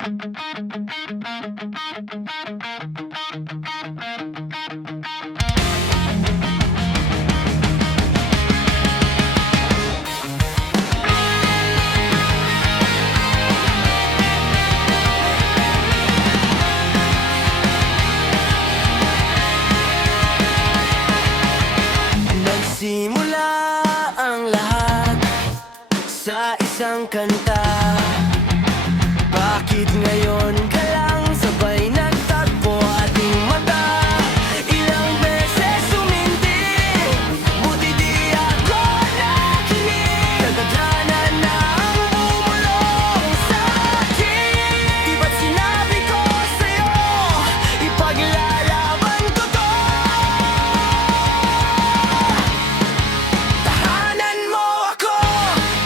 Nagsimula ang lahat sa isang kanta. Bakit ngayon ka lang sabay nagtagpo ating mata? Ilang beses sumindi, buti di ako nakinig. Nagdadaanan na ang bumulong sa akin. Di ba't sinabi ko sa'yo, ipaglalaban ko to? Tahanan mo ako,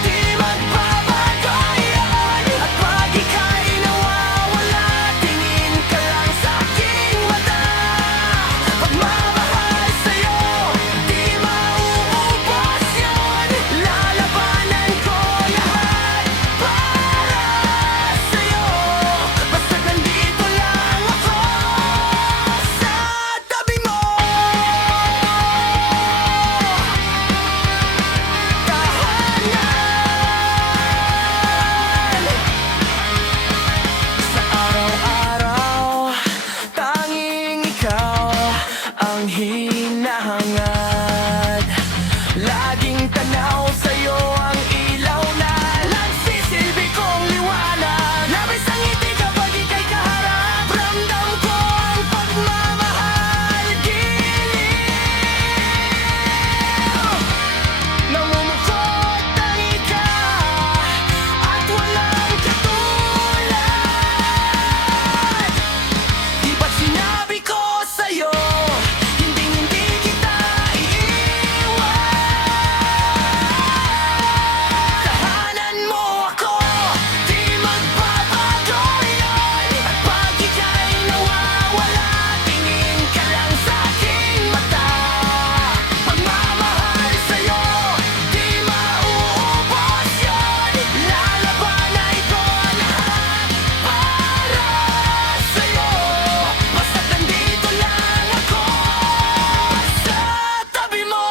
di magbabago yan. At pag ika'y nawawala, tingin ka lang sa aking mata. Pagmamahal sa'yo, di mauubos yun. Lalabanan ko lahat para sa'yo. Basta't nandito lang ako sa tabi mo. Sa araw-araw, tanging ikaw ang hinahangad. Laging tanaw sa'yo ang ilaw na nagsisilbi kong liwanag. Labis ang ngiti kapag ika'y kaharap, ramdam ko ang pagmamahal. Giliw, namumukot ang ikaw at walang katulad. Di ba't sinabi ko sa'yo, hindi kita iiwan. Tahanan mo ako, di magbabago yan. At pag ika'y nawawala, tingin ka lang sa aking mata. Pagmamahal sa'yo, di mauubos yun. Lalabanan ko lahat para sa'yo. Basta't nandito lang ako sa tabi mo.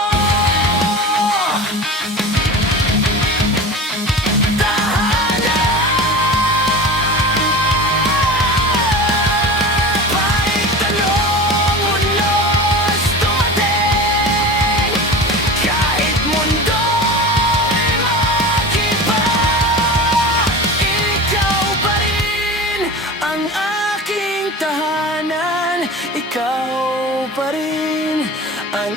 Kahit anong unos dumating, kahit mundo'y mag-iba, ikaw pa rin ang aking tahanan. Ikaw pa rin ang